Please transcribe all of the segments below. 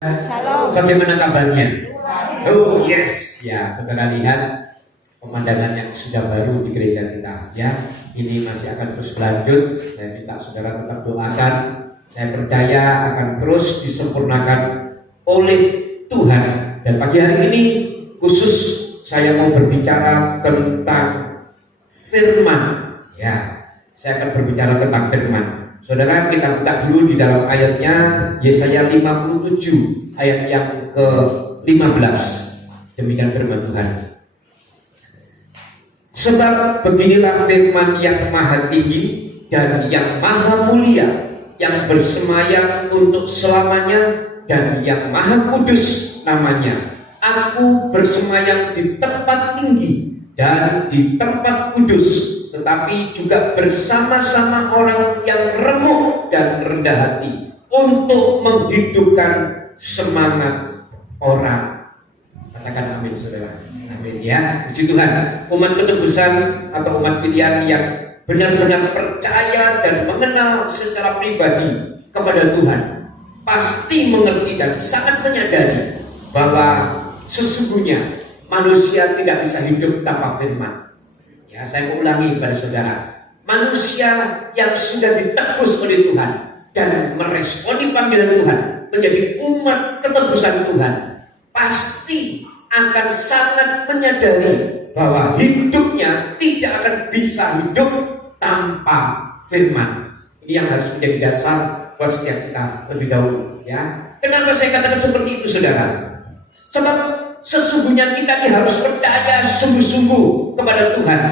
Shalom. Bagaimana kabarnya? Oh yes, ya saudara lihat pemandangan yang sudah baru di gereja kita. Ya, ini masih akan terus berlanjut. Saya minta saudara tetap doakan. Saya percaya akan terus disempurnakan oleh Tuhan. Dan pagi hari ini khusus saya mau berbicara tentang firman. Ya, saya akan berbicara tentang firman. Saudara, kita buka dulu di dalam ayatnya Yesaya 57 ayat yang ke-15. Demikian firman Tuhan. Sebab beginilah firman yang maha tinggi dan yang maha mulia, yang bersemayam untuk selamanya dan yang maha kudus namanya. Aku bersemayam di tempat tinggi dan di tempat kudus, tetapi juga bersama-sama orang yang remuk dan rendah hati, untuk menghidupkan semangat orang. Katakan amin saudara. Amin ya. Puji Tuhan. Umat ketebusan atau umat pilihan yang benar-benar percaya dan mengenal secara pribadi kepada Tuhan pasti mengerti dan sangat menyadari bahwa sesungguhnya manusia tidak bisa hidup tanpa firman. Ya, saya ulangi kepada saudara, manusia yang sudah ditebus oleh Tuhan dan meresponi panggilan Tuhan menjadi umat ketebusan Tuhan pasti akan sangat menyadari bahwa hidupnya tidak akan bisa hidup tanpa firman. Ini yang harus menjadi dasar buat setiap kita lebih dahulu. Ya, kenapa saya katakan seperti itu, saudara? Sebab sesungguhnya kita ini harus percaya sungguh-sungguh kepada Tuhan.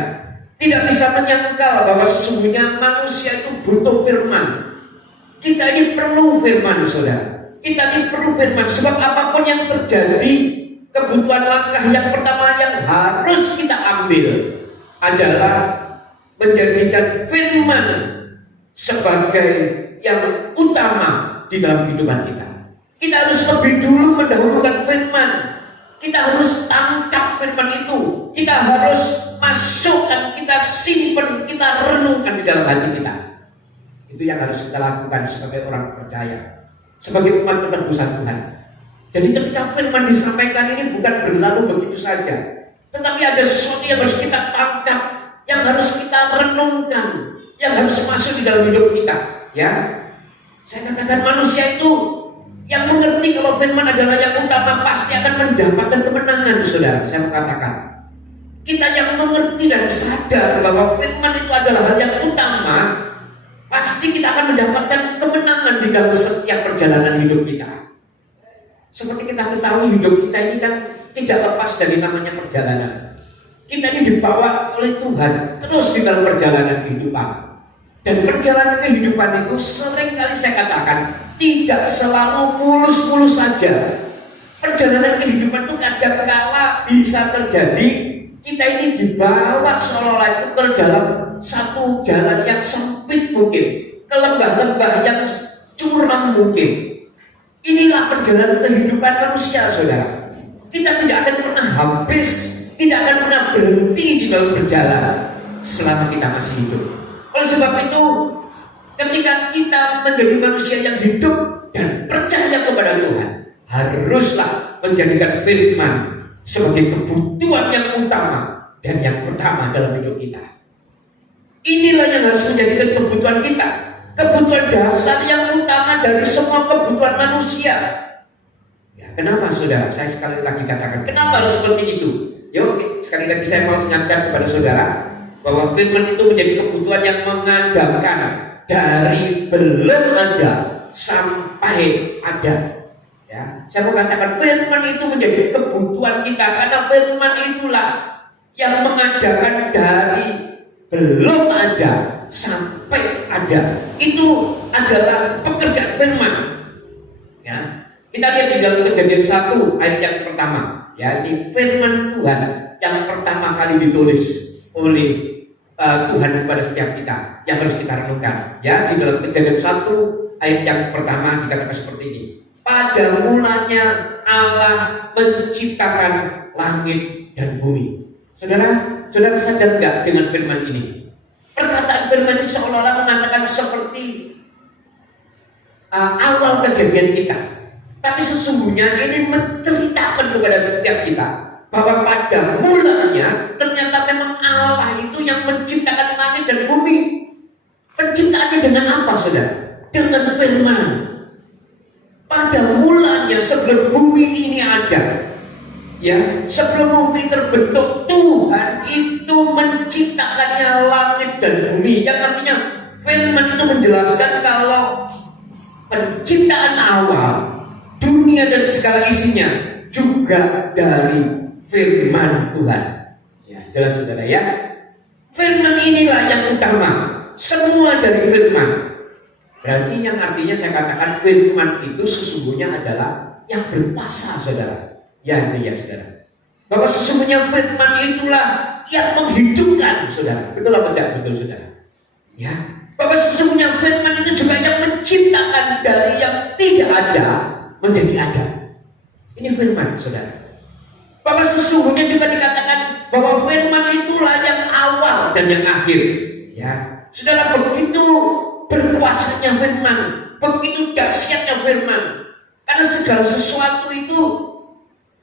Tidak bisa menyangkal bahwa sesungguhnya manusia itu butuh firman. Kita ini perlu firman, saudara. Kita ini perlu firman. Sebab apapun yang terjadi, kebutuhan langkah yang pertama yang harus kita ambil adalah menjadikan firman sebagai yang utama di dalam kehidupan kita. Kita harus lebih dulu mendahulukan firman. Kita harus tangkap firman itu. Kita harus masukkan, kita simpan, kita renungkan di dalam hati kita. Itu yang harus kita lakukan sebagai orang percaya, sebagai umat ketebusan Tuhan. Jadi ketika firman disampaikan ini bukan berlalu begitu saja, tetapi ada sesuatu yang harus kita tangkap, yang harus kita renungkan, yang harus masuk di dalam hidup kita. Ya, saya katakan manusia itu yang mengerti kalau firman adalah yang utama pasti akan mendapatkan kemenangan, saudara. Saya mau katakan, kita yang mengerti dan sadar bahwa firman itu adalah hal yang utama, pasti kita akan mendapatkan kemenangan di dalam setiap perjalanan hidup kita. Seperti kita ketahui, hidup kita ini kan tidak lepas dari namanya perjalanan. Kita ini dibawa oleh Tuhan terus di dalam perjalanan kehidupan. Dan perjalanan kehidupan itu seringkali saya katakan tidak selalu mulus-mulus saja. Perjalanan kehidupan itu kadang-kala bisa terjadi kita ini dibawa seolah-olah itu ke dalam satu jalan yang sempit mungkin, ke lembah-lembah yang curam mungkin. Inilah perjalanan kehidupan manusia, saudara. Kita tidak akan pernah habis, tidak akan pernah berhenti di dalam berjalan selama kita masih hidup. Oleh sebab itu, ketika kita menjadi manusia yang hidup dan percaya kepada Tuhan, haruslah menjadikan firman sebagai kebutuhan yang utama dan yang pertama dalam hidup kita. Inilah yang harus menjadikan kebutuhan kita, kebutuhan dasar yang utama dari semua kebutuhan manusia. Ya, kenapa saudara? Saya sekali lagi katakan, kenapa harus seperti itu? Yuk, sekali lagi saya mau mengingatkan kepada saudara bahwa firman itu menjadi kebutuhan yang mengadakan dari belum ada sampai ada. Ya, saya mau katakan firman itu menjadi kebutuhan kita karena firman itulah yang mengadakan dari belum ada sampai ada. Itu adalah pekerjaan firman. Ya, kita lihat di dalam Kejadian 1 ayat yang pertama. Ya, ini firman Tuhan yang pertama kali ditulis oleh Tuhan kepada setiap kita yang harus kita renungkan. Ya, di dalam Kejadian 1 ayat yang pertama dikatakan seperti ini. Pada mulanya Allah menciptakan langit dan bumi. Saudara sadar enggak dengan firman ini? Perkataan firman ini seolah-olah mengatakan seperti awal kejadian kita. Tapi sesungguhnya ini menceritakan kepada setiap kita bahwa pada mulanya ternyata memang Allah itu yang menciptakan langit dan bumi. Penciptaannya dengan apa, saudara? Dengan firman. Pada mulanya sebelum bumi ini ada, ya, sebelum bumi terbentuk, Tuhan itu menciptakannya langit dan bumi. Yang artinya firman itu menjelaskan kalau penciptaan awal dunia dan segala isinya juga dari firman Tuhan. Ya, jelas saudara ya. Firman inilah yang utama. Semua dari firman. Berarti yang artinya saya katakan firman itu sesungguhnya adalah yang berkuasa, saudara. Ya, ya saudara. Bahwa sesungguhnya firman itulah yang menghidupkan, saudara. Betul apa tidak? Betul, saudara. Ya. Bahwa sesungguhnya firman itu juga yang menciptakan dari yang tidak ada menjadi ada. Ini firman, saudara. Bahwa sesungguhnya juga dikatakan bahwa firman itulah yang awal dan yang akhir. Ya, saudara, begitu berkuasanya firman, begitu dahsyatnya firman. Karena segala sesuatu itu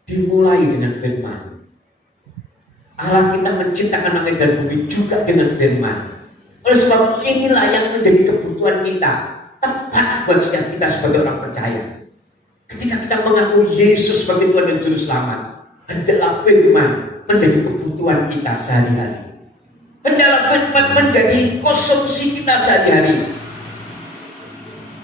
dimulai dengan firman. Allah kita menciptakan langit dan bumi juga dengan firman. Oleh sebab inilah yang menjadi kebutuhan kita, tepat buat setiap kita sebagai orang percaya. Ketika kita mengaku Yesus sebagai Tuhan dan Juru Selamat, hendaklah firman menjadi kebutuhan kita sehari-hari. Hendaklah firman menjadi konsumsi kita sehari-hari.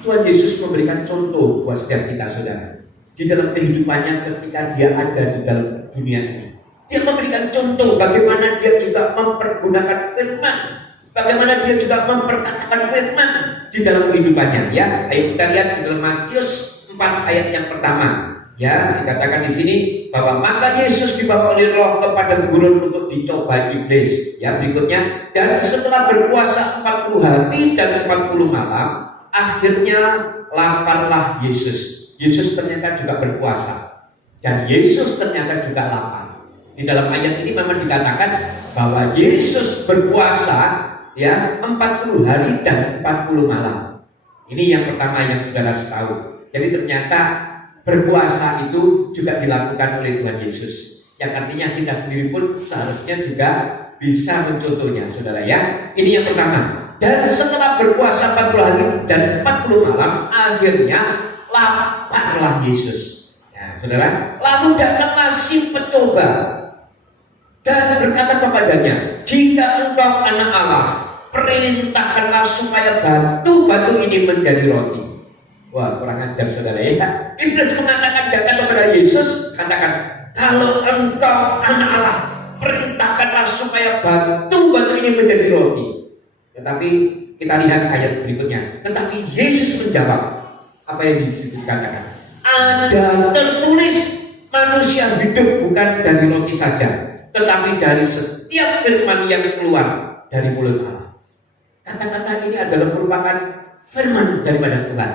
Tuhan Yesus memberikan contoh buat setiap kita, saudara. Di dalam kehidupannya ketika dia ada di dalam dunia ini, dia memberikan contoh bagaimana dia juga mempergunakan firman, bagaimana dia juga memperkatakan firman di dalam kehidupannya. Ya, ayo kita lihat di dalam Matius 4 ayat yang pertama. Ya, dikatakan di sini bahwa maka Yesus dibawa oleh Roh kepada gurun untuk dicoba iblis. Ya, berikutnya, dan setelah berpuasa 40 hari dan 40 malam, akhirnya laparlah Yesus. Yesus ternyata juga berpuasa dan Yesus ternyata juga lapar. Di dalam ayat ini memang dikatakan bahwa Yesus berpuasa ya 40 hari dan 40 malam. Ini yang pertama yang saudara harus tahu. Jadi ternyata berpuasa itu juga dilakukan oleh Tuhan Yesus. Yang artinya kita sendiri pun seharusnya juga bisa mencontohnya, saudara ya. Ini yang pertama. Dan setelah berpuasa 40 hari dan 40 malam, akhirnya laparlah Yesus. Ya, saudara. Lalu datanglah si pencoba dan berkata kepadanya, jika engkau anak Allah, perintahkanlah supaya batu-batu ini menjadi roti. Wah, kurang ajar, saudara ya. Iblis mengatakan datang kepada Yesus, katakan, kalau engkau anak Allah, perintahkanlah supaya batu-batu ini menjadi roti. Tetapi kita lihat ayat berikutnya. Tetapi Yesus menjawab, apa yang dikatakan? Ada tertulis, manusia hidup bukan dari roti saja, tetapi dari setiap firman yang keluar dari mulut Allah. Kata-kata ini adalah merupakan firman daripada Tuhan.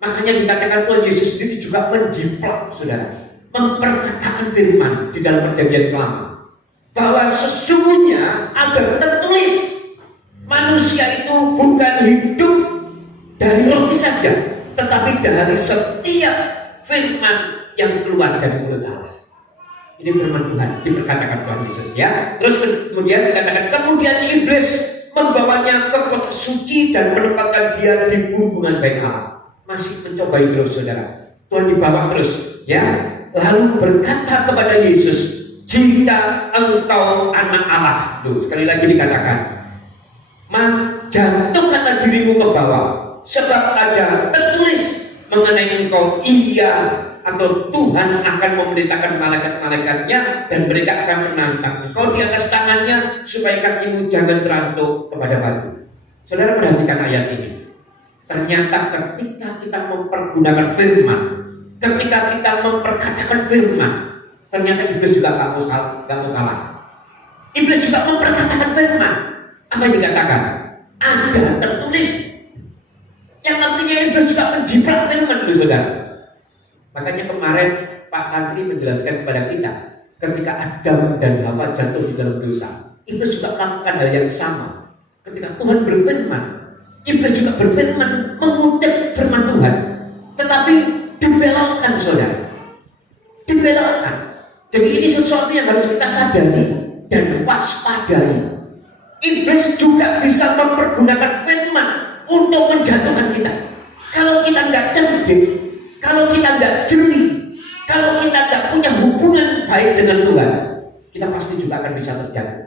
Makanya dikatakan Tuhan Yesus sendiri juga menjiplak, saudara, memperkatakan firman di dalam perjanjian lama, bahwa sesungguhnya ada tertulis, manusia itu bukan hidup dari roti saja, tetapi dari setiap firman yang keluar dari mulut Allah. Ini firman Tuhan, diperkatakan Tuhan Yesus ya. Terus kemudian dikatakan, kemudian iblis membawanya ke kota suci dan menempatkan dia di bumbungan baik Allah. Masih mencobai terus, saudara. Tuhan dibawa terus ya. Lalu berkata kepada Yesus, jika engkau anak Allah. Tuh, sekali lagi dikatakan, jantungkanlah dirimu ke bawah, sebab ada tertulis mengenai engkau, ia atau Tuhan akan memerintahkan malaikat-malaikatnya dan mereka akan menangkap engkau di atas tangannya supaya kakimu jangan terantuk kepada batu. Saudara perhatikan ayat ini. Ternyata ketika kita mempergunakan firman, ketika kita memperkatakan firman, ternyata iblis juga gak mau kalah. Iblis juga memperkatakan firman. Apa yang dikatakan? Ada tertulis. Yang artinya iblis juga menjiplak firman, saudara. Makanya kemarin Pak Antri menjelaskan kepada kita, ketika Adam dan Hawa jatuh di dalam dosa, iblis juga melakukan hal yang sama. Ketika Tuhan berfirman, iblis juga berfirman, mengutip firman Tuhan, tetapi dibelokkan dibelokkan, saudara. Dibelokkan. Jadi ini sesuatu yang harus kita sadari dan waspadai. Iblis juga bisa mempergunakan firman untuk menjatuhkan kita. Kalau kita nggak cerdik, kalau kita nggak jeli, kalau kita nggak punya hubungan baik dengan Tuhan, kita pasti juga akan bisa terjatuh.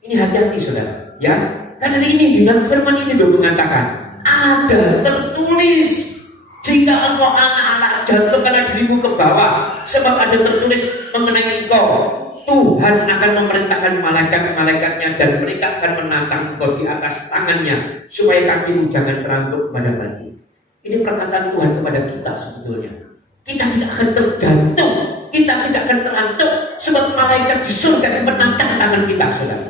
Ini hati-hati, saudara, ya. Karena ini dengan firman ini dia mengatakan, ada tertulis, jika engkau anak-anak jatuhkanlah dirimu ke bawah, sebab ada tertulis mengenai engkau, Tuhan akan memerintahkan malaikat-malaikatnya dan mereka akan menatang engkau di atas tangannya supaya kakimu jangan terantuk pada batu. Ini perkataan Tuhan kepada kita sebetulnya. Kita tidak akan terjatuh, kita tidak akan terantuk, sebab malaikat di surga menatang tangan kita, saudara.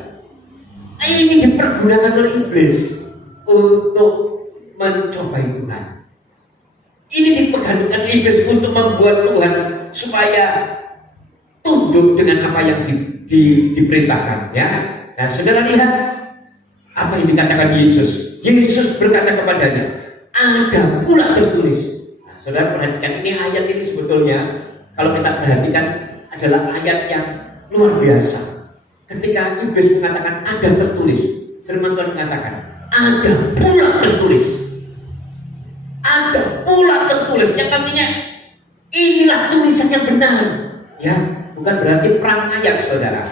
Ini dipergunakan oleh iblis untuk mencobai Tuhan. Ini dipergunakan iblis untuk membuat Tuhan supaya tunduk dengan apa yang diperintahkan, ya. Nah, saudara lihat apa yang dikatakan Yesus. Yesus berkata kepadanya, ada pula tertulis. Nah, saudara perhatikan, ini ayat ini sebetulnya kalau kita perhatikan adalah ayat yang luar biasa. Ketika iblis mengatakan ada tertulis, firman Tuhan mengatakan ada pula tertulis. Ada pula tertulis, yang artinya inilah tulisan yang benar, ya. Bukan berarti perang ayat, saudara.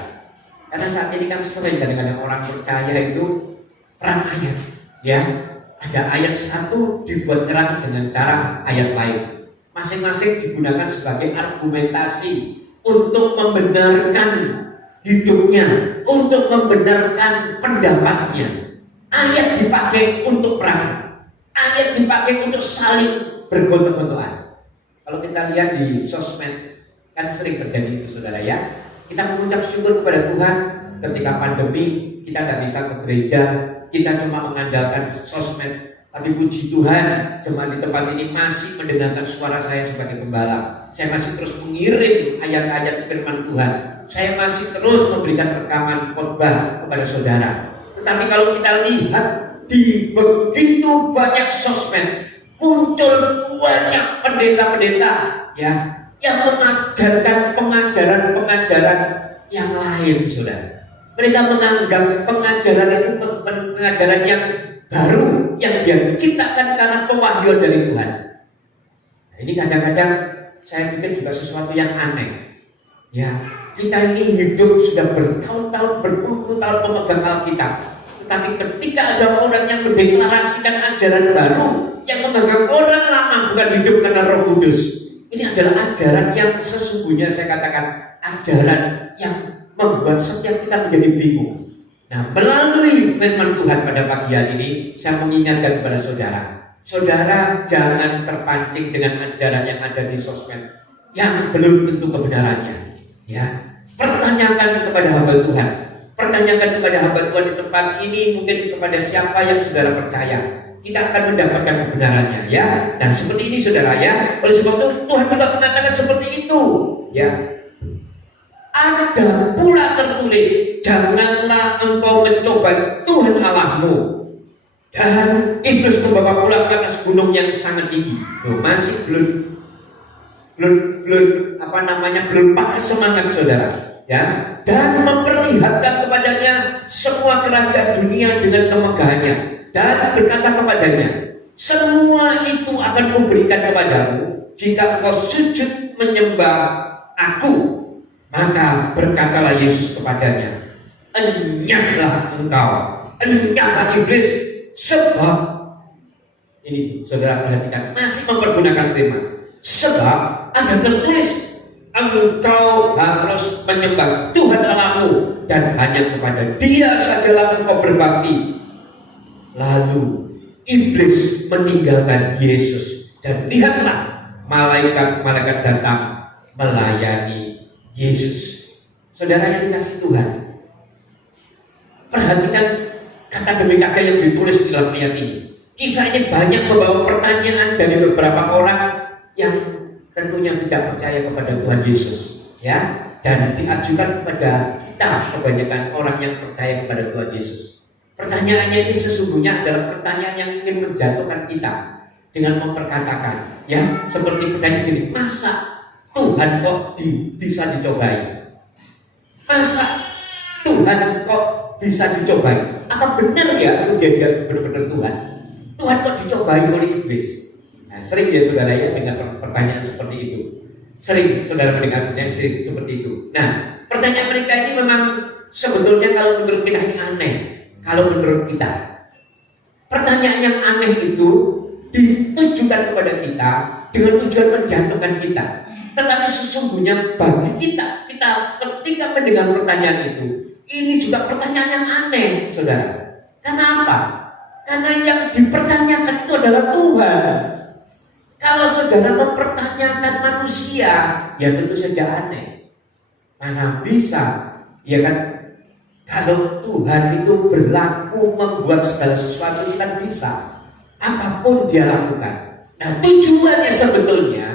Karena saat ini kan sering kadang-kadang orang percaya itu perang ayat, ya. Ada ayat satu dibuat nyerang dengan cara ayat lain. Masing-masing digunakan sebagai argumentasi untuk membenarkan hidupnya, untuk membenarkan pendapatnya. Ayat dipakai untuk perang, ayat dipakai untuk saling bergontok-gontokan. Kalau kita lihat di sosmed, kan sering terjadi itu, saudara, ya. Kita mengucap syukur kepada Tuhan ketika pandemi kita tidak bisa ke gereja, kita cuma mengandalkan sosmed. Tapi puji Tuhan, jemaat di tempat ini masih mendengarkan suara saya sebagai gembala. Saya masih terus mengirim ayat-ayat firman Tuhan. Saya masih terus memberikan rekaman khotbah kepada saudara. Tetapi kalau kita lihat di begitu banyak sosmed, muncul banyak pendeta-pendeta, ya, yang mengajarkan pengajaran-pengajaran yang lain, saudara. Mereka menganggap pengajaran itu pengajaran yang baru, yang dia ciptakan karena pewahyuan dari Tuhan. Nah, ini kadang-kadang saya pikir juga sesuatu yang aneh. Ya, kita ini hidup sudah bertahun-tahun, berpuluh-puluh tahun memegang Alkitab. Tetapi ketika ada orang yang mendeklarasikan ajaran baru, yang menganggap orang lama bukan hidup karena Roh Kudus, ini adalah ajaran yang sesungguhnya saya katakan ajaran yang membuat setiap kita menjadi bingung. Nah, melalui firman Tuhan pada pagi hari ini, saya mengingatkan kepada saudara, saudara jangan terpancing dengan ajaran yang ada di sosmed yang belum tentu kebenarannya. Ya, pertanyakan kepada hamba Tuhan, pertanyakan kepada hamba Tuhan di tempat ini, mungkin kepada siapa yang saudara percaya. Kita akan mendapatkan kebenarannya, ya. Dan seperti ini, saudara, ya. Oleh sebab itu Tuhan juga mengatakan seperti itu, ya. Ada pula tertulis, janganlah engkau mencoba Tuhan Allahmu. Dan iblis membawa pulang ke atas gunung yang sangat tinggi. Masih belum pakai semangat, saudara, ya. Dan memperlihatkan kepadanya semua kerajaan dunia dengan kemegahannya, dan berkata kepadanya, semua itu akan kuberikan kepadamu jika engkau sujud menyembah aku. Maka berkatalah Yesus kepadanya, enyahlah engkau, enyahlah iblis, sebab ini saudara perhatikan, masih mempergunakan firman, sebab ada tertulis, engkau harus menyembah Tuhan Allahmu dan hanya kepada Dia sajalah engkau berbakti. Lalu iblis meninggalkan Yesus, dan lihatlah malaikat-malaikat datang melayani Yesus. Saudara yang dikasih Tuhan, perhatikan kata demi kata yang ditulis di dalam ayat ini. Kisah ini banyak membawa pertanyaan dari beberapa orang yang tentunya tidak percaya kepada Tuhan Yesus, ya, dan diajukan kepada kita kebanyakan orang yang percaya kepada Tuhan Yesus. Pertanyaannya ini sesungguhnya adalah pertanyaan yang ingin menjatuhkan kita. dengan memperkatakan, ya, seperti pertanyaan gini, masa Tuhan kok bisa dicobai? Masa Tuhan kok bisa dicobai? Apa benar ya dia benar-benar Tuhan? Tuhan kok dicobai oleh iblis? Nah, sering ya saudara ya dengan pertanyaan seperti itu. Sering saudara mendengar pertanyaan seperti itu. Nah, pertanyaan mereka ini memang sebetulnya kalau menurut kita ini aneh. Kalau menurut kita, pertanyaan yang aneh itu ditujukan kepada kita dengan tujuan menjatuhkan kita. Tetapi sesungguhnya bagi kita ketika mendengar pertanyaan itu, ini juga pertanyaan yang aneh, saudara. Kenapa? Karena yang dipertanyakan itu adalah Tuhan. Kalau saudara mempertanyakan manusia, ya tentu saja aneh. Mana bisa, ya kan? Kalau Tuhan itu berlaku membuat segala sesuatu itu kan bisa. Apapun dia lakukan. Nah, tujuannya sebetulnya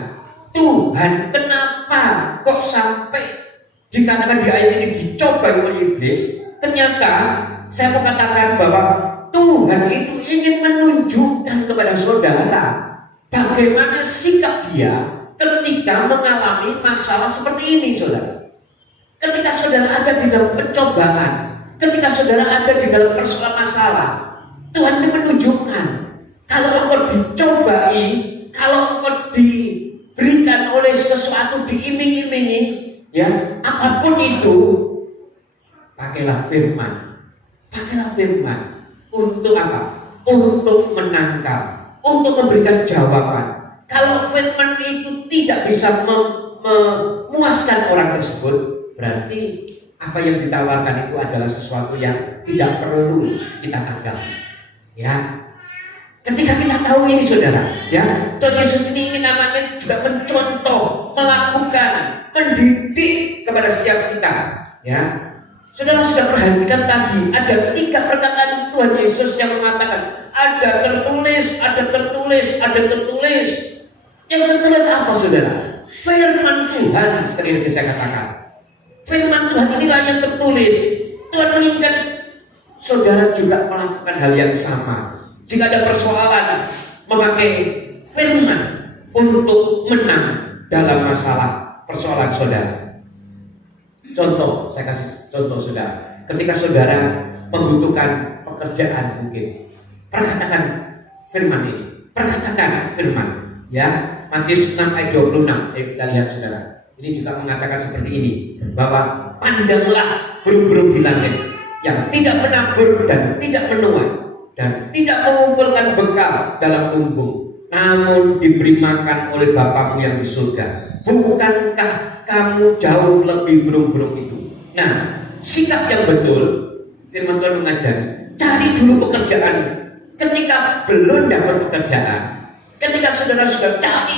Tuhan kenapa kok sampai dikatakan di ayat ini dicobai oleh iblis? Ternyata saya mau katakan bahwa Tuhan itu ingin menunjukkan kepada saudara bagaimana sikap dia ketika mengalami masalah seperti ini, saudara. Ketika saudara ada di dalam pencobaan, ketika saudara ada di dalam persoalan masalah, Tuhan itu menunjukkan kalau engkau dicobai, kalau engkau diberikan oleh sesuatu, diiming-imingi, ya, apapun itu, pakailah firman. Pakailah firman. Untuk apa? Untuk menangkal, untuk memberikan jawaban. Kalau firman itu tidak bisa memuaskan orang tersebut, berarti apa yang ditawarkan itu adalah sesuatu yang tidak perlu kita anggap. Ya, ketika kita tahu ini, saudara, ya, Tuhan Yesus ini namanya juga mencontoh, melakukan, mendidik kepada setiap kita. Ya, saudara sudah perhatikan tadi ada 3 perkataan Tuhan Yesus yang mengatakan ada tertulis, ada tertulis, ada tertulis. Yang tertulis apa, saudara? Firman Tuhan. Sekali lagi saya katakan, firman Tuhan inilah yang tertulis. Tuhan menginginkan saudara juga melakukan hal yang sama. Jika ada persoalan, memakai firman untuk menang dalam masalah persoalan saudara. Contoh, saya kasih contoh, saudara. Ketika saudara membutuhkan pekerjaan mungkin, perkatakan firman ini. Perkatakan firman, ya. Matius 6 ayat 26. Kita lihat, saudara. Ini juga mengatakan seperti ini, bahwa pandanglah burung-burung di langit yang tidak menabur dan tidak menuai dan tidak mengumpulkan bekal dalam lumbung, namun diberi makan oleh Bapamu yang di surga. Bukankah kamu jauh lebih burung-burung itu? Nah, sikap yang betul, firman Tuhan mengajari, cari dulu pekerjaan. Ketika belum dapat pekerjaan, ketika saudara sudah cari,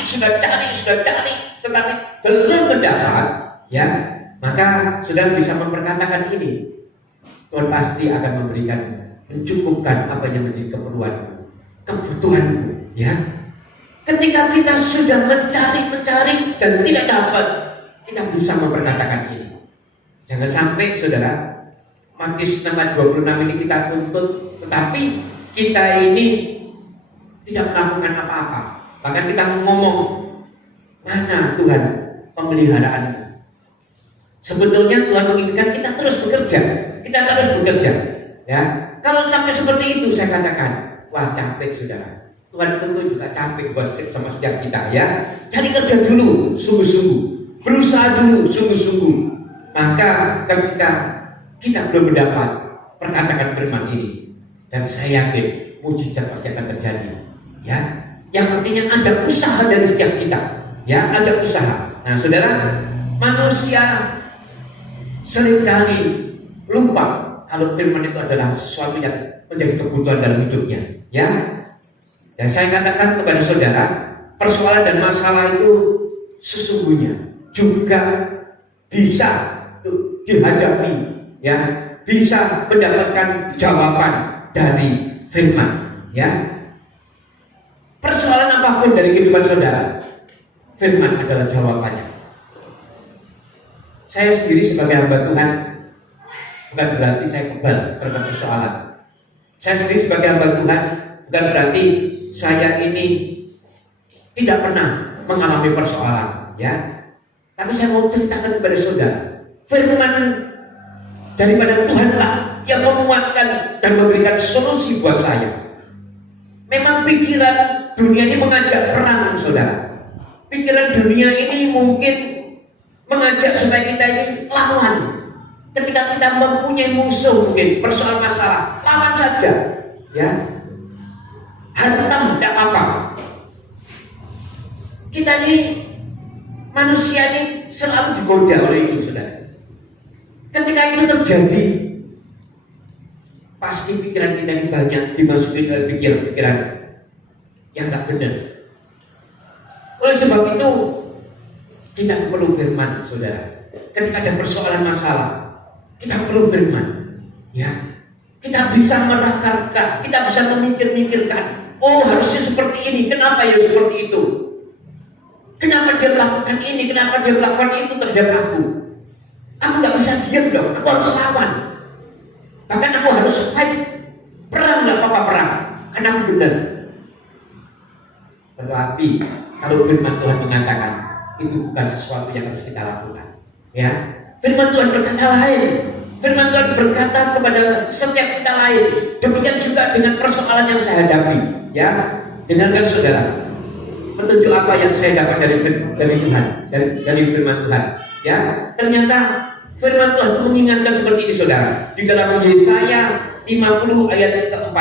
tetapi belum mendapat, ya, maka saudara bisa memperkatakan ini, Tuhan pasti akan memberikan, mencukupkan apa yang menjadi kebutuhanmu, ya. Ketika kita sudah mencari dan tidak dapat, kita bisa memperkatakan ini. Jangan sampai, saudara, Matius 6 ayat 26 ini kita tuntut, tetapi kita ini tidak melakukan apa-apa. Bahkan kita ngomong, mana Tuhan pemeliharaanmu? Sebetulnya Tuhan menginginkan kita terus bekerja. Ya, kalau sampai seperti itu, saya katakan, wah, capek, saudara. Tuhan tentu juga capek buat sama setiap kita, ya. Cari kerja dulu, sungguh-sungguh. Berusaha dulu, sungguh-sungguh. Maka ketika kita belum mendapat, perkatakan firman ini, dan saya yakin mujizat pasti akan terjadi, ya. Yang artinya ada usaha dari setiap kita, ya, ada usaha. Nah, saudara, manusia seringkali lupa kalau firman itu adalah sesuatu yang menjadi kebutuhan dalam hidupnya, ya. Dan saya katakan kepada saudara, persoalan dan masalah itu sesungguhnya juga bisa dihadapi, ya, bisa mendapatkan jawaban dari firman, ya. Persoalan apapun dari kehidupan saudara, firman adalah jawabannya. Saya sendiri sebagai hamba Tuhan, bukan berarti saya kebal terhadap persoalan. Saya sendiri sebagai hamba Tuhan, bukan berarti saya ini tidak pernah mengalami persoalan, ya. Tapi saya mau ceritakan kepada saudara, firman daripada Tuhanlah yang menguatkan dan memberikan solusi buat saya. Memang pikiran dunia ini mengajak perang, saudara. Pikiran dunia ini mungkin mengajak supaya kita ini lawan. Ketika kita mempunyai musuh, mungkin persoalan masalah, lawan saja, ya. Hantam tidak apa-apa. Kita ini manusia ini selalu digoda oleh itu, saudara. Ketika itu terjadi, pasti pikiran kita ini banyak dimasukin oleh pikiran-pikiran yang tak benar. Oleh sebab itu, kita perlu firman, saudara. Ketika ada persoalan masalah, kita perlu firman, ya. Kita bisa merakarkan, kita bisa memikir-mikirkan. Oh, harusnya seperti ini. Kenapa ya seperti itu? Kenapa dia melakukan ini? Kenapa dia melakukan itu terhadap aku? Aku gak bisa diam dong. Aku harus lawan. Bahkan aku harus fight. Perang gak apa-apa perang. Karena aku benar. Tetapi kalau firman Tuhan mengatakan itu bukan sesuatu yang harus kita lakukan. Ya, firman Tuhan berkata lain. Firman Tuhan berkata kepada setiap kita lain. Demikian juga dengan persoalan yang saya hadapi. Ya, dengarkan saudara. Petunjuk apa yang saya dapat dari Tuhan, dari firman Tuhan. Ya, ternyata firman Tuhan mengingatkan seperti ini, saudara. Di dalam Yesaya 50 ayat ke-4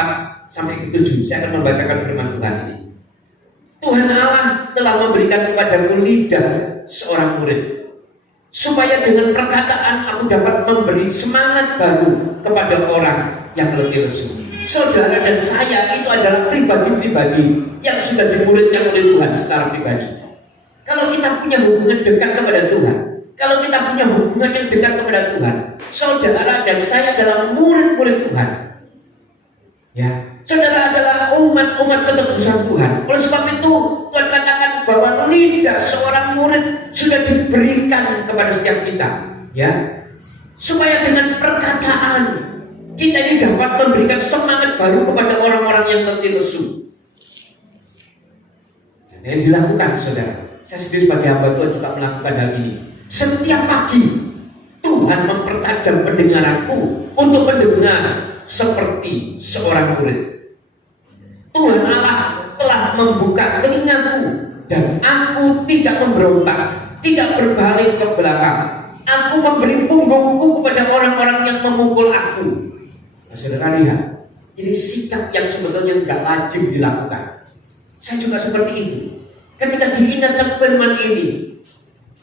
sampai ke-7, saya akan membacakan firman Tuhan ini. Tuhan Allah telah memberikan kepadaku lidah seorang murid, supaya dengan perkataan aku dapat memberi semangat baru kepada orang yang letih lesu. Saudara dan saya itu adalah pribadi-pribadi yang sudah dimuridkan oleh Tuhan secara pribadi. Kalau kita punya hubungan dekat kepada Tuhan, kalau kita punya hubungan yang dekat kepada Tuhan, saudara dan saya adalah murid-murid Tuhan. Ya, saudara adalah umat-umat ketebusan Tuhan. Oleh sebab itu Tuhan katakan bahwa lidah seorang murid sudah diberikan kepada setiap kita, ya, supaya dengan perkataan kita ini dapat memberikan semangat baru kepada orang-orang yang letih lesu. Dan yang dilakukan, saudara, saya sendiri sebagai hamba Tuhan juga melakukan hal ini. Setiap pagi Tuhan mempertajam pendengaranku untuk mendengar seperti seorang murid. Tuhan Allah telah membuka telingaku dan aku tidak memberontak, tidak berbalik ke belakang. Aku memberi punggungku kepada orang-orang yang memukul aku. Saudara lihat, ini sikap yang sebetulnya tidak wajib dilakukan. Saya juga seperti itu. Ketika diingatkan firman ini,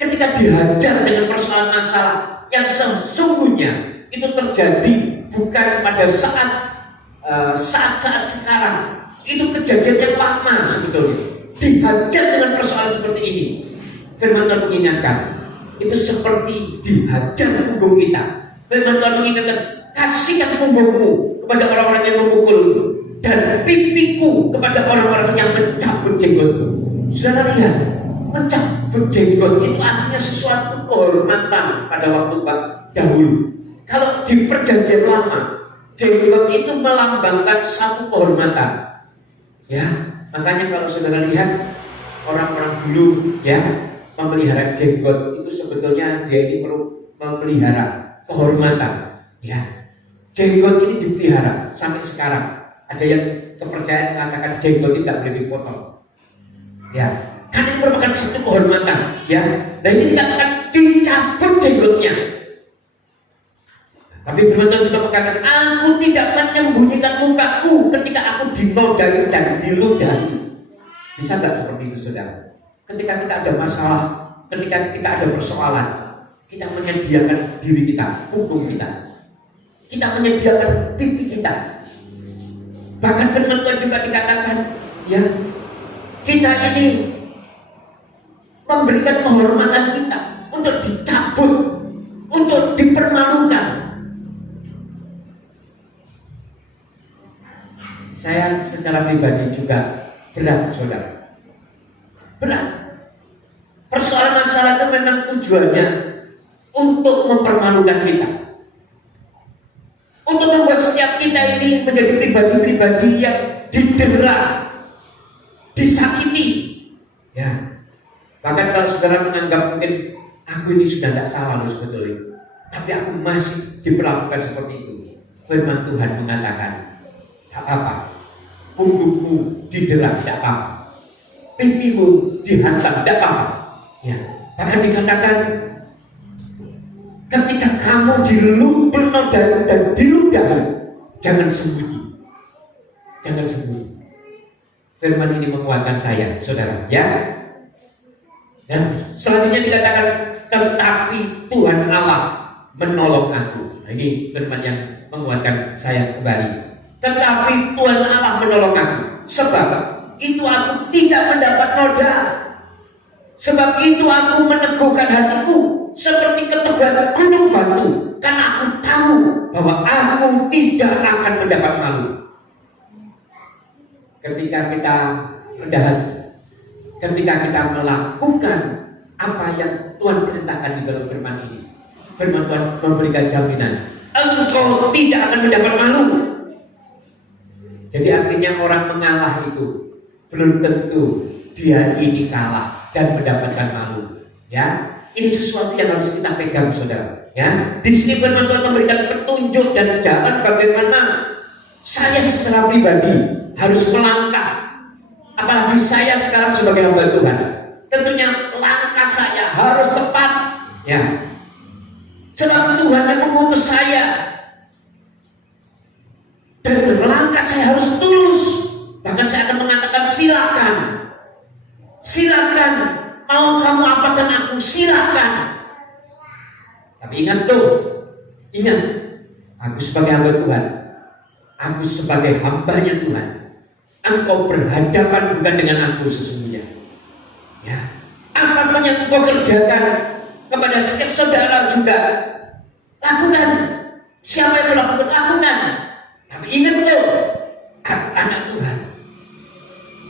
ketika dihajar dengan persoalan masalah yang sesungguhnya itu terjadi bukan pada saat-saat sekarang. Itu kejadian yang lama sebetulnya. Dihajar dengan persoalan seperti ini. Firman Tuhan mengingatkan, itu seperti dihajar punggung kita. Firman Tuhan mengingatkan, kasihkan punggungmu kepada orang-orang yang memukulmu dan pipiku kepada orang-orang yang mencabut jenggotmu. Saudara lihat, mencabut jenggot itu artinya sesuatu kehormatan pada waktu dahulu. Kalau di perjanjian lama, jenggot itu melambangkan satu kehormatan. Ya, makanya kalau saudara lihat orang-orang dulu, ya, memelihara jenggot itu sebetulnya dia ini perlu memelihara kehormatan. Ya, jenggot ini dipelihara sampai sekarang. Ada yang kepercayaan mengatakan jenggot tidak boleh dipotong. Ya, kan ini merupakan satu kehormatan. Ya, nah ini dikatakan dicabut jenggotnya. Tapi firman Tuhan juga mengatakan, aku tidak menyembunyikan mukaku ketika aku dinodai dan diludahi. Bisa nggak seperti itu, saudara? Ketika kita ada masalah, ketika kita ada persoalan, kita menyediakan diri kita, punggung kita. Kita menyediakan pipi kita. Bahkan firman Tuhan juga dikatakan, ya, kita ini memberikan kehormatan kita untuk dicabut, untuk dipermalukan. Saya secara pribadi juga berat, saudara. Berat. Persoalan masalah itu memang tujuannya untuk mempermalukan kita. Untuk membuat setiap kita ini menjadi pribadi-pribadi yang didera, disakiti. Ya, bahkan kalau saudara menganggap mungkin aku ini sudah tidak salah loh sebetulnya, tapi aku masih diperlakukan seperti itu. Firman Tuhan mengatakan, tak apa, punggungmu didera tidak apa, pipimu dihantam tidak apa. Ya, bahkan dikatakan ketika kamu diludah dan diludahi, jangan sembunyi, jangan sembunyi. Firman ini menguatkan saya, saudara. Ya. Dan selanjutnya dikatakan, tetapi Tuhan Allah menolong aku. Nah, ini firman yang menguatkan saya kembali. Tetapi Tuhan Allah menolong aku. Sebab itu aku tidak mendapat noda. Sebab itu aku meneguhkan hatiku seperti keteguhan gunung batu. Karena aku tahu bahwa aku tidak akan mendapat malu. Ketika kita rendah hati, ketika kita melakukan apa yang Tuhan perintahkan di dalam firman ini, firman Tuhan memberikan jaminan, engkau tidak akan mendapat malu. Jadi artinya orang mengalah itu belum tentu dia ini kalah dan mendapatkan malu. Ya, ini sesuatu yang harus kita pegang, saudara. Ya, di sini firman Tuhan memberikan petunjuk dan jalan bagaimana saya secara pribadi harus melangkah. Apalagi saya sekarang sebagai hamba Tuhan, tentunya langkah saya harus tepat. Ya, sebab Tuhan yang mengutus saya, dan langkah saya harus tulus. Bahkan saya akan mengatakan silakan, silakan, mau kamu apakan aku, silakan. Tapi ingat tuh, ingat, aku sebagai hamba Tuhan, aku sebagai hambanya Tuhan. Engkau berhadapan bukan dengan aku sesungguhnya. Ya, apapun yang engkau kerjakan kepada setiap saudara juga lakukan. Siapa yang melakukan, lakukan. Tapi ingat tuh, aku anak Tuhan.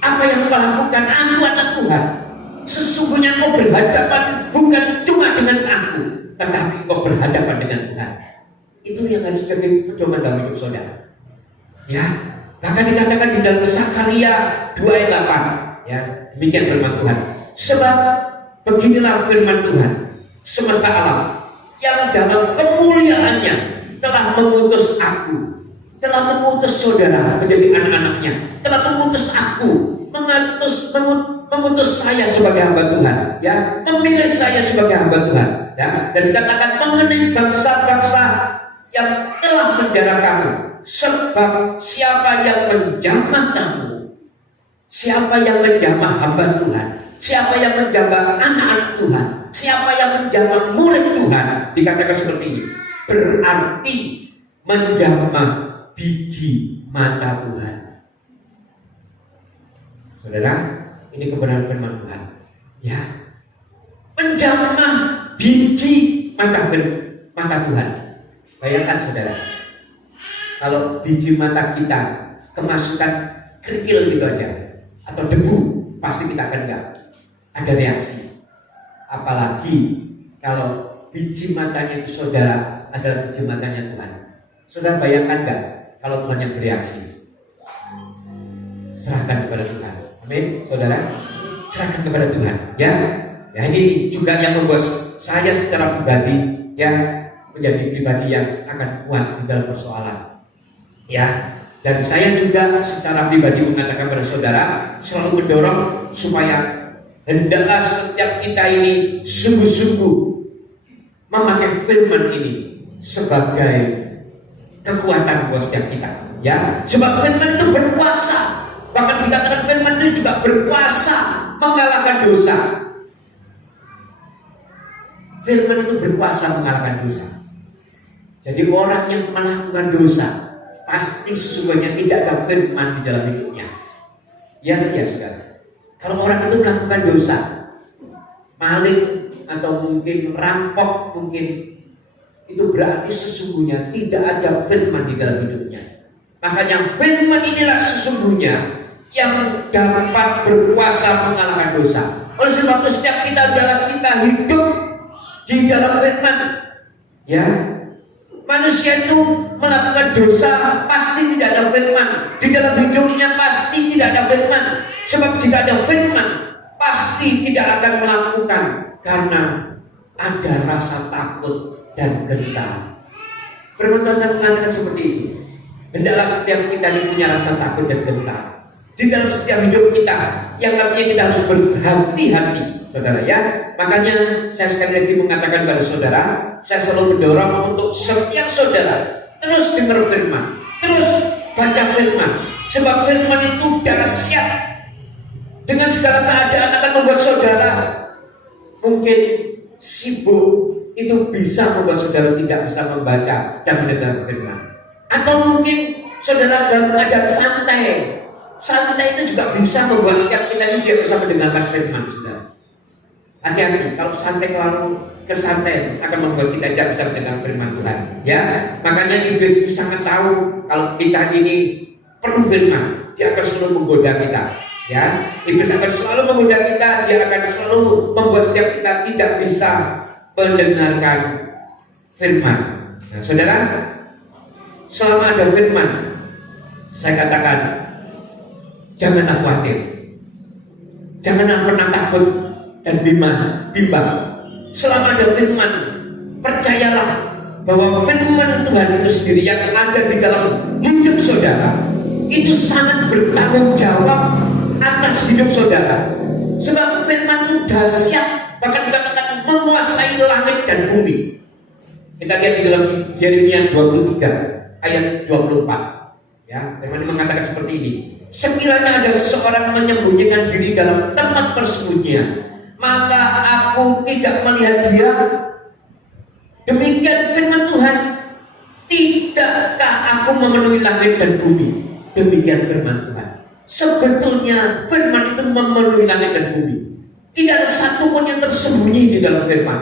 Apa yang engkau lakukan, aku anak Tuhan. Sesungguhnya engkau berhadapan bukan cuma dengan aku, tetapi engkau berhadapan dengan Tuhan. Itu yang harus jadi pedoman dalam hidup saudara. Ya, bahkan dikatakan di dalam Zakaria 2 ayat 8, ya, demikian firman Tuhan. Sebab beginilah firman Tuhan semesta alam yang dalam kemuliaannya telah mengutus aku, telah mengutus saudara menjadi anak-anaknya, telah mengutus aku, mengutus saya sebagai hamba Tuhan, ya, memilih saya sebagai hamba Tuhan, ya, dan dikatakan mengenai bangsa-bangsa yang telah menjara kamu. Sebab siapa yang menjamah kamu, siapa yang menjamah hamba Tuhan, siapa yang menjamah anak-anak Tuhan, siapa yang menjamah murid Tuhan, dikatakan seperti ini, berarti menjamah biji mata Tuhan. Saudara, ini kebenaran firman Tuhan. Ya, menjamah biji mata Tuhan. Bayangkan saudara, kalau biji mata kita kemasukan kerikil gitu aja, atau debu, pasti kita akan enggak ada reaksi. Apalagi kalau biji matanya itu saudara adalah biji matanya Tuhan. Saudara bayangkan enggak kalau Tuhan yang bereaksi? Serahkan kepada Tuhan. Amin, saudara. Serahkan kepada Tuhan. Ya, ya, ini juga yang membuat saya secara pribadi, ya, menjadi pribadi yang akan kuat di dalam persoalan. Ya, dan saya juga secara pribadi mengatakan kepada saudara, selalu mendorong supaya hendaklah setiap kita ini sungguh-sungguh memakai firman ini sebagai kekuatan buat setiap kita. Ya, sebab firman itu berkuasa. Bahkan dikatakan firman itu juga berkuasa mengalahkan dosa. Firman itu berkuasa mengalahkan dosa. Jadi orang yang melakukan dosa pasti sesungguhnya tidak ada firman di dalam hidupnya. Ya, ya saudara. Kalau orang itu melakukan dosa, maling atau mungkin rampok, mungkin itu berarti sesungguhnya tidak ada firman di dalam hidupnya. Makanya firman inilah sesungguhnya yang dapat berkuasa mengalahkan dosa. Oleh sebab itu setiap kita hidup di dalam firman, ya. Manusia itu melakukan dosa pasti tidak ada firman. Di dalam hidupnya pasti tidak ada firman. Sebab jika ada firman, pasti tidak akan melakukan karena ada rasa takut dan gentar. Firman Tuhan mengatakan seperti itu. Hendaklah setiap kita punya rasa takut dan gentar di dalam setiap hidup kita, yang artinya kita harus berhati-hati, saudara ya. Makanya saya sekali lagi mengatakan pada saudara, saya selalu mendorong untuk setiap saudara terus dengar firman, terus baca firman, sebab firman itu dahsyat. Dengan segala keadaan akan membuat saudara mungkin sibuk, itu bisa membuat saudara tidak bisa membaca dan mendengar firman. Atau mungkin saudara dalam keadaan santai itu juga bisa membuat setiap kita itu tidak bisa mendengarkan firman, saudara. Hati-hati, kalau santai terlalu kesantai akan membuat kita tidak bisa mendengar firman Tuhan. Ya, makanya iblis itu sangat tahu kalau kita ini perlu firman, dia akan selalu menggoda kita. Ya, iblis akan selalu menggoda kita, dia akan selalu membuat setiap kita tidak bisa mendengarkan firman. Nah, saudara, selama ada firman, saya katakan janganlah khawatir, janganlah pernah takut dan bimbang. Selama ada firman, percayalah bahwa firman Tuhan itu sendiri yang ada di dalam hidup saudara itu sangat bertanggung jawab atas hidup saudara. Sebab firman itu dahsyat, bahkan dikatakan menguasai langit dan bumi. Kita lihat di dalam Yeremia 23 ayat 24. Ya, firman mengatakan seperti ini. Sekiranya ada seseorang menyembunyikan diri dalam tempat persembunyian, maka aku tidak melihat dia. Demikian firman Tuhan. Tidakkah aku memenuhi langit dan bumi? Demikian firman Tuhan. Sebetulnya firman itu memenuhi langit dan bumi. Tidak ada satupun yang tersembunyi di dalam firman.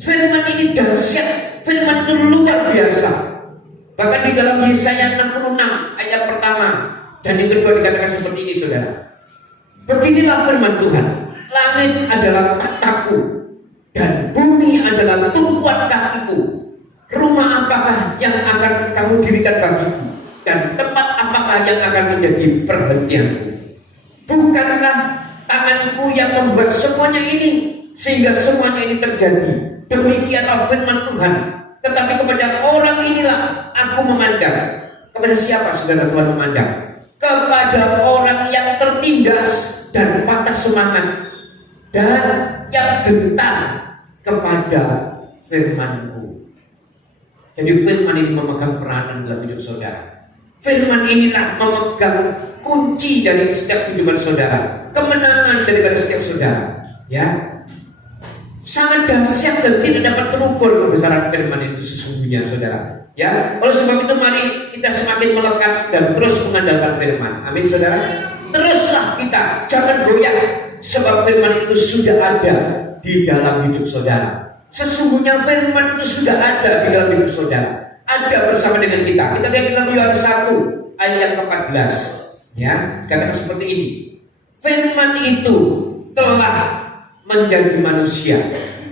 Firman ini dahsyat. Firman itu luar biasa. Bahkan di dalam Yesaya 66 ayat pertama dan yang kedua dikatakan seperti ini, saudara. Beginilah firman Tuhan. Langit adalah tataku dan bumi adalah tumpuan kakiku. Rumah apakah yang akan kamu dirikan bagiku, dan tempat apakah yang akan menjadi perhentianku? Bukankah tanganku yang membuat semuanya ini, sehingga semuanya ini terjadi? Demikianlah firman Tuhan. Tetapi kepada orang inilah aku memandang. Kepada siapa saudara Tuhan memandang? Kepada orang yang tertindas dan patah semangat, dan yang gentar kepada firman-Mu. Jadi firman ini memegang peranan dalam hidup saudara. Firman inilah memegang kunci dari setiap kehidupan saudara, kemenangan daripada setiap saudara. Ya, sangat dahsyat dan tidak dapat terukur kebesaran firman itu sesungguhnya, saudara. Ya, oleh sebab itu mari kita semakin melekat dan terus mengandalkan firman. Amin, saudara. Teruslah kita, jangan goyah, sebab firman itu sudah ada di dalam hidup saudara. Sesungguhnya firman itu sudah ada di dalam hidup saudara, ada bersama dengan kita. Kita lihat dalam Yohanes 1 ayat 14. Ya, katakan seperti ini. Firman itu telah menjadi manusia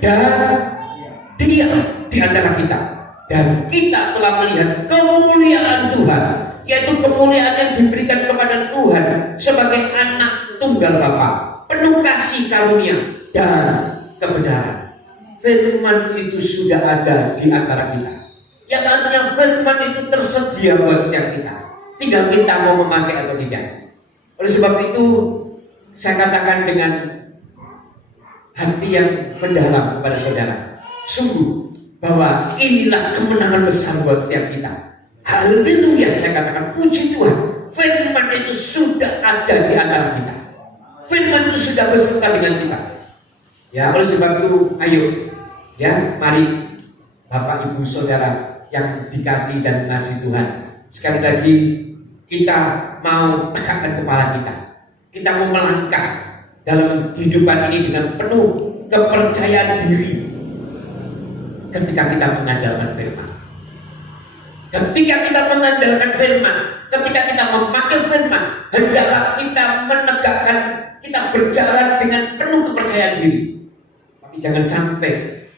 dan dia di antara kita, dan kita telah melihat kemuliaan Tuhan, yaitu kemuliaan yang diberikan kepada Tuhan sebagai anak tunggal Bapa, penuh kasih karunia dan kebenaran. Firman itu sudah ada di antara kita, yang artinya firman itu tersedia buat setiap kita, tinggal kita mau memakai atau tidak. Oleh sebab itu saya katakan dengan hati yang mendalam kepada saudara, sungguh bahwa inilah kemenangan besar buat setiap kita. Haleluya, saya katakan puji Tuhan, firman itu sudah ada di antara kita. Firman itu sudah beserta dengan kita. Ya, oleh sebab itu ayo, ya, mari Bapak Ibu Saudara yang dikasih dan mengasihi Tuhan, sekali lagi kita mau tegakkan kepala kita. Kita mau melangkah dalam kehidupan ini dengan penuh kepercayaan diri. Ketika kita mengandalkan firman, ketika kita mengandalkan firman, ketika kita memakai firman, hendaklah kita menegakkan, kita berjalan dengan penuh kepercayaan diri. Tapi jangan sampai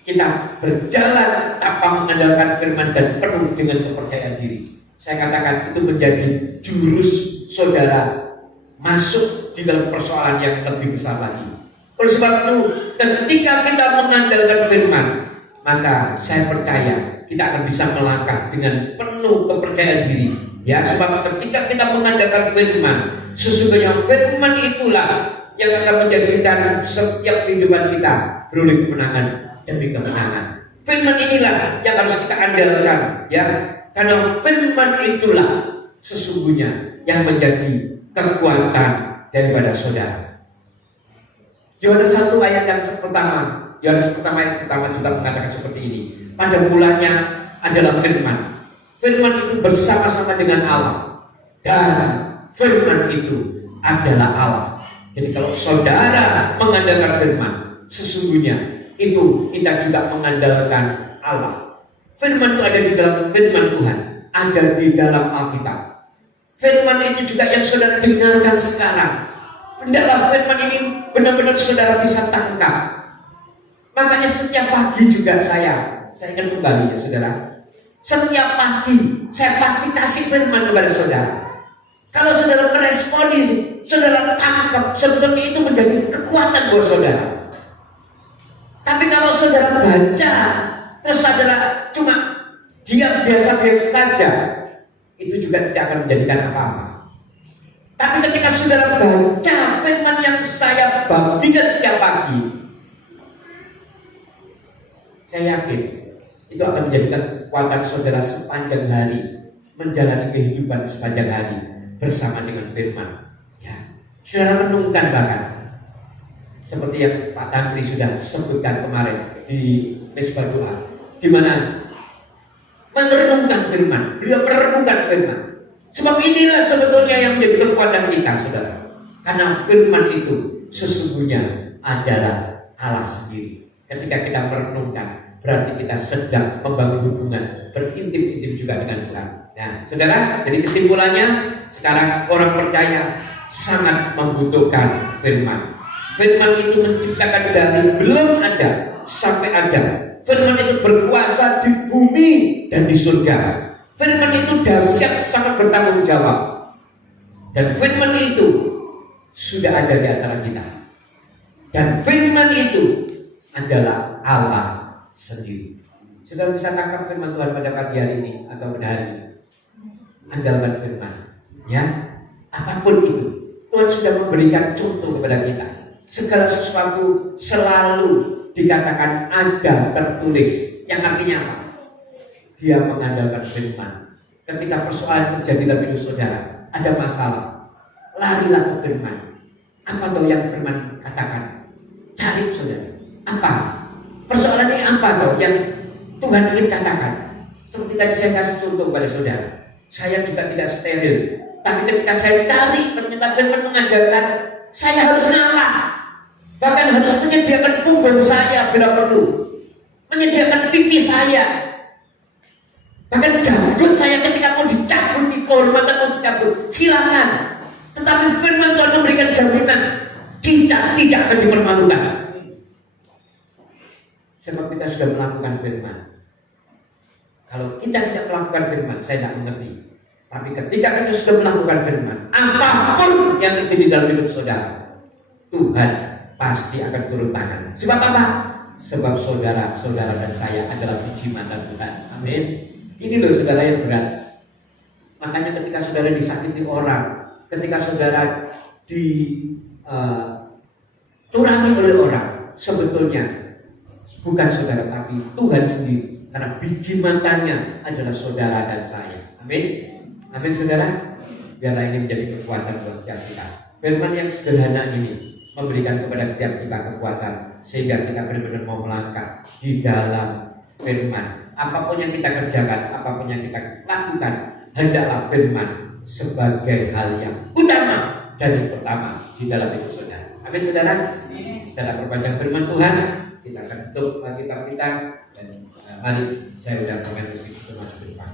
kita berjalan tanpa mengandalkan firman dan penuh dengan kepercayaan diri. Saya katakan itu menjadi jurus saudara masuk di dalam persoalan yang lebih besar lagi. Oleh sebab itu, ketika kita mengandalkan firman, maka saya percaya kita akan bisa melangkah dengan penuh kepercayaan diri. Ya, sebab ketika kita mengandalkan firman, sesungguhnya firman itulah yang akan menjadikan setiap kehidupan kita beroleh kemenangan demi kemenangan. Firman inilah yang harus kita andalkan, ya, karena firman itulah sesungguhnya yang menjadi kekuatan daripada saudara. Yohanes 1 ayat yang pertama, Yohanes pertama ayat pertama juga mengatakan seperti ini. Pada mulanya adalah firman. Firman itu bersama-sama dengan Allah, dan firman itu adalah Allah. Jadi kalau saudara mengandalkan firman, sesungguhnya itu kita juga mengandalkan Allah. Firman itu ada di dalam firman Tuhan, ada di dalam Alkitab. Firman itu juga yang saudara dengarkan sekarang. Hendaklah firman ini benar-benar saudara bisa tangkap. Makanya setiap pagi juga saya ingat kembali ya saudara. Setiap pagi saya pasti kasih firman kepada saudara. Kalau saudara meresponi, saudara tangkap, sebetulnya itu menjadi kekuatan buat saudara. Tapi kalau saudara baca, terus saudara cuma diam biasa-biasa saja, itu juga tidak akan menjadikan apa-apa. Tapi ketika saudara baca firman yang saya bagikan setiap pagi, saya yakin itu akan menjadikan kekuatan saudara sepanjang hari, menjalani kehidupan sepanjang hari bersama dengan firman. Ya, saudara renungkan bahkan seperti yang Pak Tantri sudah sebutkan kemarin di mesbah doa, di mana merenungkan firman, beliau merenungkan firman. Sebab inilah sebetulnya yang menjadi kekuatan kita, saudara. Karena firman itu sesungguhnya adalah Allah sendiri. Ketika kita merenungkan, berarti kita sedang membangun hubungan berintip-intip juga dengan Tuhan. Nah, saudara, jadi kesimpulannya sekarang orang percaya sangat membutuhkan firman. Firman itu menciptakan dari belum ada sampai ada. Firman itu berkuasa di bumi dan di surga. Firman itu dahsyat, sangat bertanggung jawab. Dan firman itu sudah ada di antara kita. Dan firman itu adalah Allah sendiri. Sudah bisa tangkap firman Tuhan pada pagi hari ini atau pada hari ini? Andalkan firman. Ya, apapun itu, Tuhan sudah memberikan contoh kepada kita. Segala sesuatu selalu dikatakan ada tertulis. Yang artinya apa? Dia mengandalkan firman. Ketika persoalan terjadi dalam hidup saudara, ada masalah, larilah ke firman. Apa tahu yang firman katakan? Cari saudara. Apa? Persoalan ini apa tahu yang Tuhan ingin katakan? Seperti tadi saya kasih contoh kepada saudara. Saya juga tidak steril. Tapi ketika saya cari, ternyata firman mengajarkan saya harus ngalah. Bahkan harus menyediakan punggung saya bila perlu, menyediakan pipi saya. Bahkan janggut saya ketika mau dicabut, kehormatan mau dicabut, silakan. Tetapi firman Tuhan memberikan jaminan kita tidak akan dipermalukan. Sebab kita sudah melakukan firman. Kalau kita tidak melakukan firman, saya tidak mengerti. Tapi ketika kita sudah melakukan firman, apapun yang terjadi dalam hidup saudara, Tuhan pasti akan turun tangan. Sebab apa? Sebab saudara dan saya adalah biji mata Tuhan. Amin. Ini loh saudara yang berat. Makanya ketika saudara disakiti orang, ketika saudara dicurangi oleh orang, sebetulnya bukan saudara tapi Tuhan sendiri. Karena biji matanya adalah saudara dan saya. Amin. Amin saudara. Biarlah ini menjadi kekuatan buat setiap kita. Firman yang sederhana ini memberikan kepada setiap kita kekuatan sehingga kita benar-benar mau melangkah di dalam firman. Apapun yang kita kerjakan, apapun yang kita lakukan, hendaklah firman sebagai hal yang utama dan yang pertama di dalam hidup saudara. Amin saudara. Setelah perpanjang firman Tuhan, kita akan tutup kitab kita dan mari saya udah dengan musik untuk masuk ke depan.